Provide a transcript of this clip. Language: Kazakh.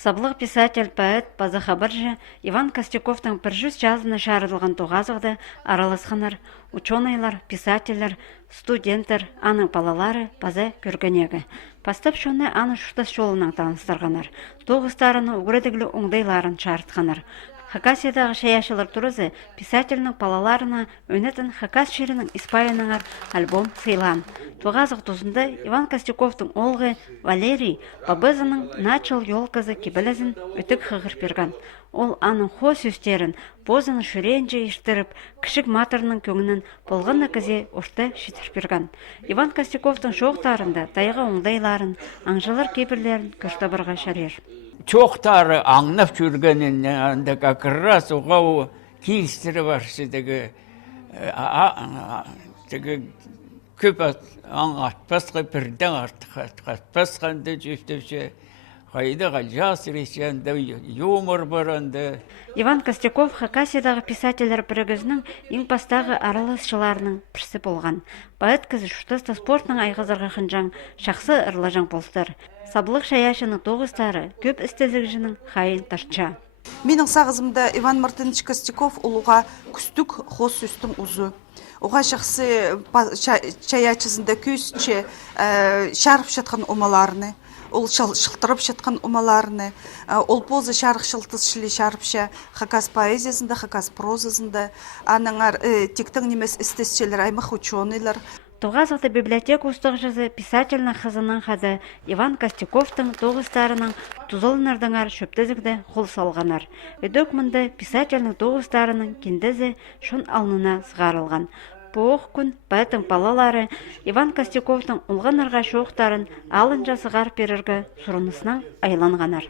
Саблық писатель, поэт, базы хабаржы Иван Костюковтың бір жүз жазыны шарылған тоғазықты араласқанар, ученыйлар, писательлер, студенттер, аның балалары базы көргенегі. Пастап шоны аны шуштас жолынан таныстырғанар, тоғыстарыны угредіглі оңдайларын шартқанар. Хакасиядағы шаяшылар тұрызы писательның балаларына өнетін Хакас шерінің Испаяныңар альбом сыйлан. Тоғазық тұзында Иван Костюковтың олғы Валерий бабызының начал елказы кебелезін өтік хығыр берген. Ол аның хо сөстерін бозыны шүренже ештіріп, кішік матырының көңінің болғанна көзе ұшты шетір берген. Иван Костюковтың шоқтарында тайға оңдайларын, аңжылар кебірлерін көштабырға шарер. Çoxtarı anlap жүргенінен de как раз оғау кейістері бар шедегі көп аңатпасқа бірден артық атпасқанды жүштепше қайды ғалжас решенді юмор баранды. Иван Костюков Хакасиядағы писательер бірігізінің ең бастағы араласшыларының бірсі болған. Поэт кізі шуштаста спортның айғызырға қынжаң, шақсы ырлажаң болстыр. Саблық шаяшының тоғыстары көп істезігжінің қайын ташча. Менің сағызымда Иван Мартынович Костюков ұлыға күстік қос үстің ұзы. Оға шақсы шаячызында көсінше шарып жатқан омаларыны, ол шылтырып жатқан омаларыны, ол позы шарық шылтыз шілі шарыпша Хакас поэзиясында, Хакас прозасында, аныңар тектің немес істесшелер аймақ ученыйлар. Тоғазықты библиотека ұстығжызы писательның қызының қады Иван Костюковтың тоғыстарының тұзылынардыңар шөптізікді қол салғанар. Өдік мұнды писательның тоғыстарының кендізі шын алнына сығарылған. Бұғы күн бәтің балалары Иван Костюковтың ұлғанарға шоқтарын алынжа сығар беріргі сұрынысынан айланғанар.